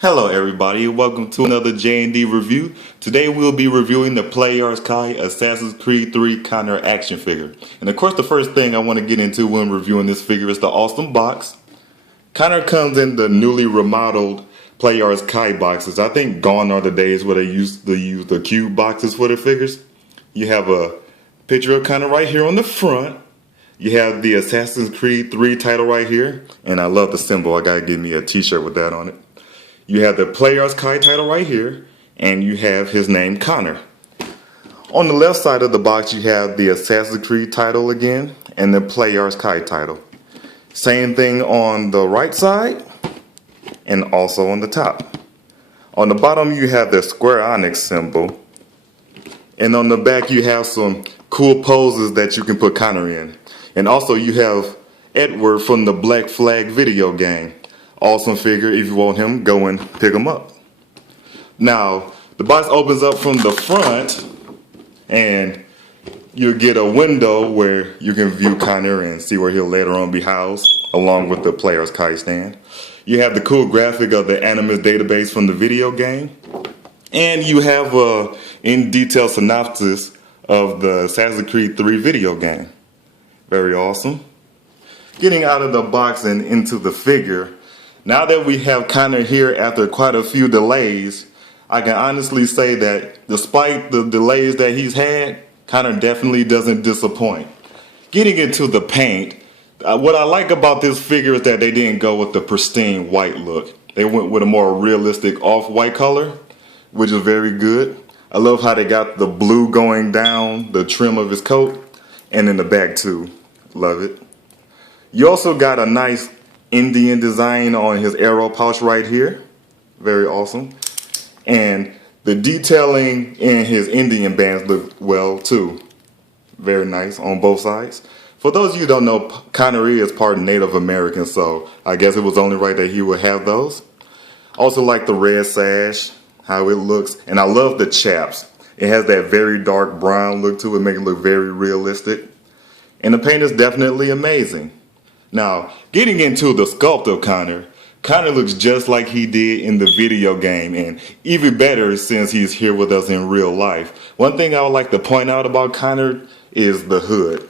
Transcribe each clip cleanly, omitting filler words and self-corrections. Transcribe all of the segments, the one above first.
Hello everybody, welcome to another J&D review. Today we'll be reviewing the Players Kai Assassin's Creed 3 Connor action figure. And of course the first thing I want to get into when reviewing this figure is the awesome box. Connor comes in the newly remodeled Players Kai boxes. I think gone are the days where they used to use the cube boxes for their figures. You have a picture of Connor right here on the front. You have the Assassin's Creed 3 title right here. And I love the symbol, I gotta give me a t-shirt with that on it. You have the Players Kai title right here, and you have his name Connor. On the left side of the box, you have the Assassin's Creed title again, and the Players Kai title. Same thing on the right side, and also on the top. On the bottom, you have the Square Enix symbol, and on the back, you have some cool poses that you can put Connor in. And also, you have Edward from the Black Flag video game. Awesome figure. If you want him, go and pick him up. Now, the box opens up from the front, and you'll get a window where you can view Connor and see where he'll later on be housed, along with the Player's Kai stand. You have the cool graphic of the Animus database from the video game, and you have a in-detail synopsis of the Assassin's Creed 3 video game. Very awesome. Getting out of the box and into the figure, now that we have Connor here after quite a few delays, I can honestly say that despite the delays that he's had, Connor definitely doesn't disappoint. Getting into the paint, what I like about this figure is that they didn't go with the pristine white look. They went with a more realistic off-white color, which is very good. I love how they got the blue going down the trim of his coat, and in the back too. Love it. You also got a nice Indian design on his arrow pouch right here. Very awesome. And the detailing in his Indian bands look well too. Very nice on both sides. For those of you who don't know, Connor is part Native American, so I guess it was only right that he would have those. Also like the red sash, how it looks. And I love the chaps. It has that very dark brown look to it, making it look very realistic. And the paint is definitely amazing. Now, getting into the sculpt of Connor, Connor looks just like he did in the video game, and even better since he's here with us in real life. One thing I would like to point out about Connor is the hood.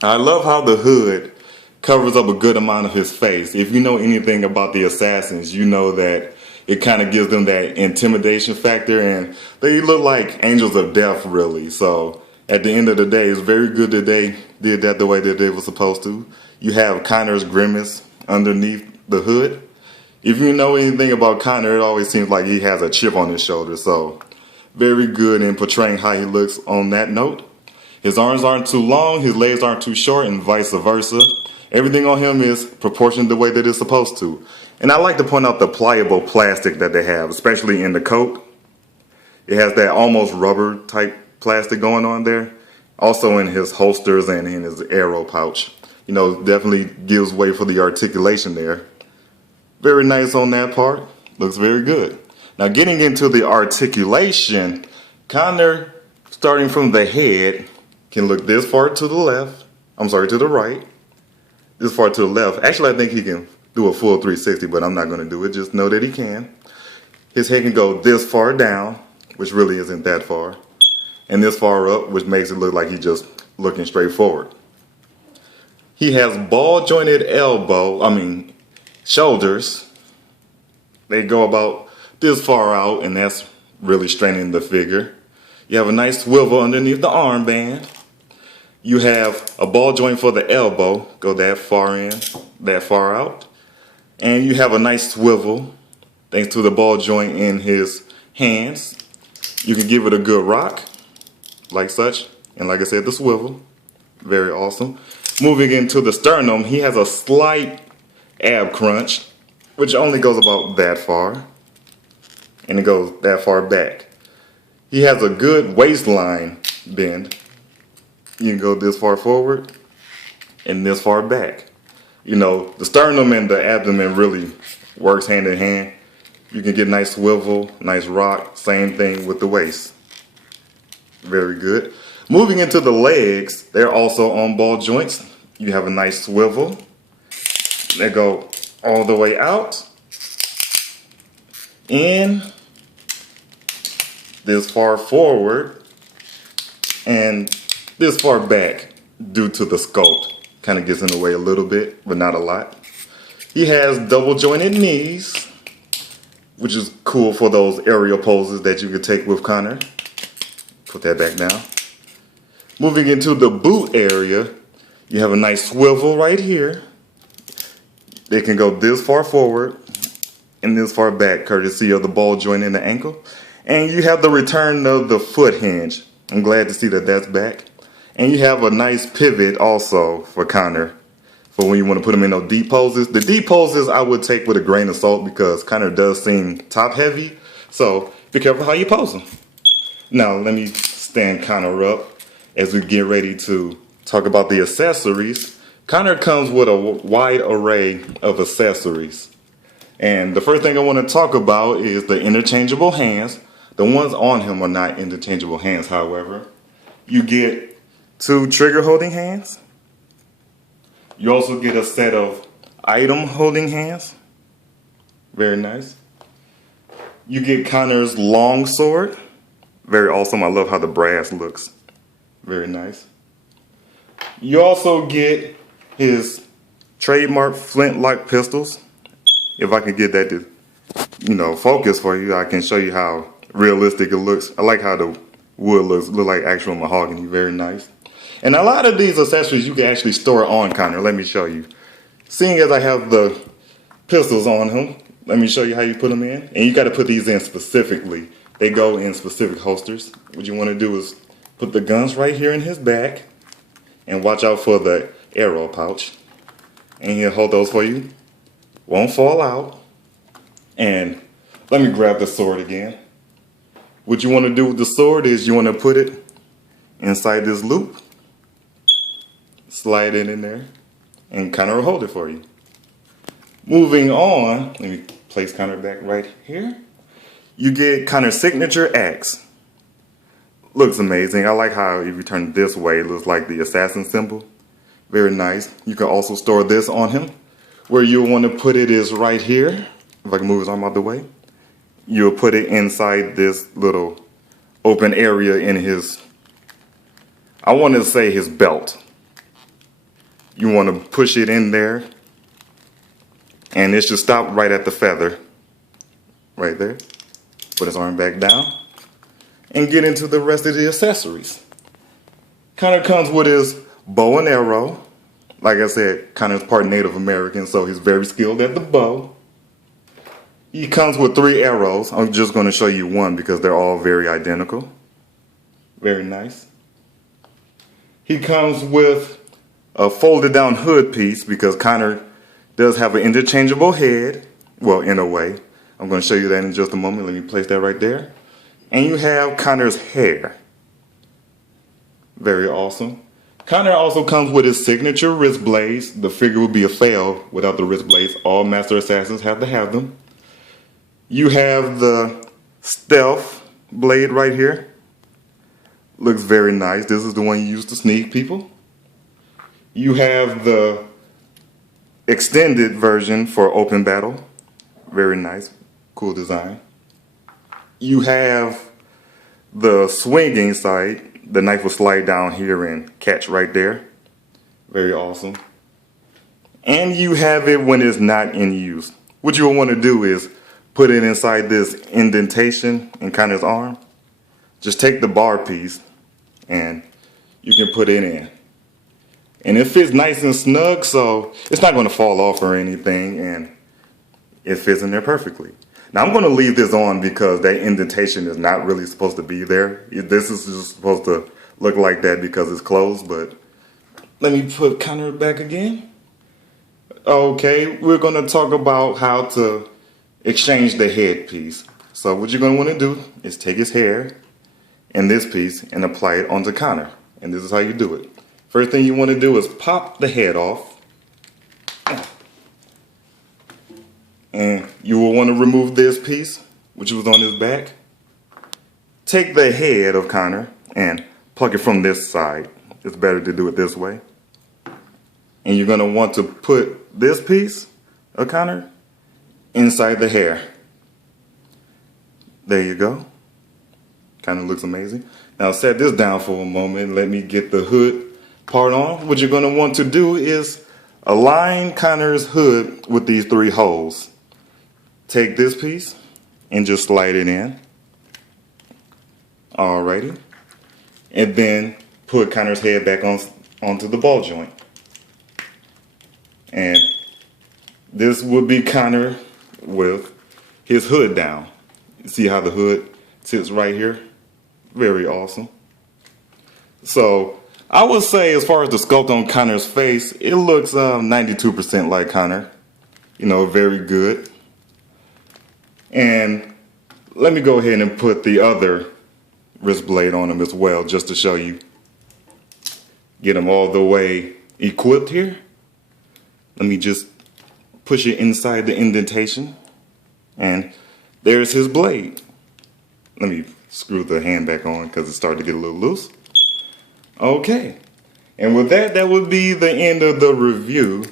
I love how the hood covers up a good amount of his face. If you know anything about the Assassins, you know that it kind of gives them that intimidation factor, and they look like angels of death, really. So at the end of the day, it's very good that they did that the way that they were supposed to. You have Connor's grimace underneath the hood. If you know anything about Connor, it always seems like he has a chip on his shoulder. So very good in portraying how he looks on that note. His arms aren't too long, his legs aren't too short, and vice versa. Everything on him is proportioned the way that it's supposed to. And I like to point out the pliable plastic that they have, especially in the coat. It has that almost rubber type plastic going on there. Also in his holsters and in his arrow pouch. You know, definitely gives way for the articulation there. Very nice on that part. Looks very good. Now getting into the articulation, Connor, starting from the head, can look this far to the left. I'm sorry, to the right. This far to the left. Actually, I think he can do a full 360, but I'm not going to do it. Just know that he can. His head can go this far down, which really isn't that far. And this far up, which makes it look like he's just looking straight forward. He has ball jointed shoulders. They go about this far out, and that's really straining the figure. You have a nice swivel underneath the armband. You have a ball joint for the elbow, go that far in, that far out. And you have a nice swivel, thanks to the ball joint in his hands. You can give it a good rock, like such. And like I said, the swivel, very awesome. Moving into the sternum, he has a slight ab crunch, which only goes about that far, and it goes that far back. He has a good waistline bend. You can go this far forward and this far back. You know, the sternum and the abdomen really works hand in hand. You can get nice swivel, nice rock, same thing with the waist. Very good. Moving into the legs, they're also on ball joints. You have a nice swivel. They go all the way out. in this far forward and this far back due to the sculpt. Kind of gets in the way a little bit, but not a lot. He has double jointed knees, which is cool for those aerial poses that you could take with Connor. Put that back down. Moving into the boot area, you have a nice swivel right here. They can go this far forward and this far back, courtesy of the ball joint in the ankle. And you have the return of the foot hinge. I'm glad to see that that's back. And you have a nice pivot also for Connor, for when you want to put him in those deep poses. The deep poses I would take with a grain of salt because Connor does seem top heavy. So be careful how you pose him. Now let me stand Connor up as we get ready to talk about the accessories. Connor comes with a wide array of accessories. And the first thing I want to talk about is the interchangeable hands. The ones on him are not interchangeable hands, however. You get 2 trigger holding hands. You also get a set of item holding hands. Very nice. You get Connor's long sword. Very awesome. I love how the brass looks. Very nice. You also get his trademark flintlock pistols. If I can get that to, focus for you, I can show you how realistic it looks. I like how the wood look like actual mahogany. Very nice. And a lot of these accessories you can actually store on Connor. Let me show you. Seeing as I have the pistols on him, let me show you how you put them in. And you got to put these in specifically. They go in specific holsters. What you want to do is put the guns right here in his back and watch out for the arrow pouch. And he'll hold those for you. Won't fall out. And let me grab the sword again. What you want to do with the sword is you want to put it inside this loop. Slide it in there. And Connor will hold it for you. Moving on, let me place Connor back right here. You get Connor's signature axe. Looks amazing. I like how if you turn it this way, it looks like the assassin symbol. Very nice. You can also store this on him. Where you'll want to put it is right here. If I can move his arm out the way. You'll put it inside this little open area in his, I want to say his belt. You want to push it in there. And it should stop right at the feather. Right there. Put his arm back down. And get into the rest of the accessories. Connor comes with his bow and arrow. Like I said, Connor's part Native American, so he's very skilled at the bow. He comes with 3 arrows. I'm just going to show you one because they're all very identical. Very nice. He comes with a folded down hood piece because Connor does have an interchangeable head. Well, in a way. I'm going to show you that in just a moment. Let me place that right there. And you have Connor's hair. Very awesome. Connor also comes with his signature wrist blades. The figure would be a fail without the wrist blades. All Master Assassins have to have them. You have the stealth blade right here. Looks very nice. This is the one you use to sneak people. You have the extended version for open battle. Very nice. Cool design. You have the swinging side. The knife will slide down here and catch right there. Very awesome. And you have it when it's not in use. What you'll want to do is put it inside this indentation in Connor's arm. Just take the bar piece and you can put it in. And it fits nice and snug, so it's not going to fall off or anything, and it fits in there perfectly. Now I'm going to leave this on because that indentation is not really supposed to be there. This is just supposed to look like that because it's closed, but let me put Connor back again. Okay, we're going to talk about how to exchange the headpiece. So what you're going to want to do is take his hair and this piece and apply it onto Connor. And this is how you do it. First thing you want to do is pop the head off. And you will want to remove this piece, which was on his back. Take the head of Connor and pluck it from this side. It's better to do it this way. And you're going to want to put this piece of Connor inside the hair. There you go. Kind of looks amazing. Now set this down for a moment. Let me get the hood part on. What you're going to want to do is align Connor's hood with these 3 holes. Take this piece and just slide it in. Alrighty. And then put Connor's head back onto the ball joint. And this would be Connor with his hood down. See how the hood sits right here? Very awesome. So I would say, as far as the sculpt on Connor's face, it looks 92% like Connor. You know, very good. And let me go ahead and put the other wrist blade on him as well, just to show you. Get him all the way equipped here. Let me just push it inside the indentation. And there's his blade. Let me screw the hand back on because it's starting to get a little loose. Okay. And with that, that would be the end of the review.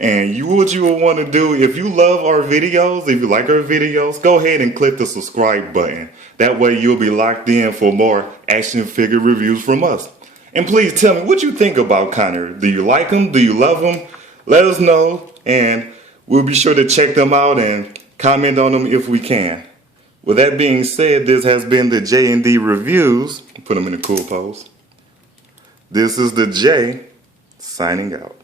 And what you will want to do, if you love our videos, if you like our videos, go ahead and click the subscribe button. That way you'll be locked in for more action figure reviews from us. And please tell me what you think about Connor. Do you like him? Do you love him? Let us know, and we'll be sure to check them out and comment on them if we can. With that being said, this has been the J&D Reviews. Put them in a cool pose. This is the J, signing out.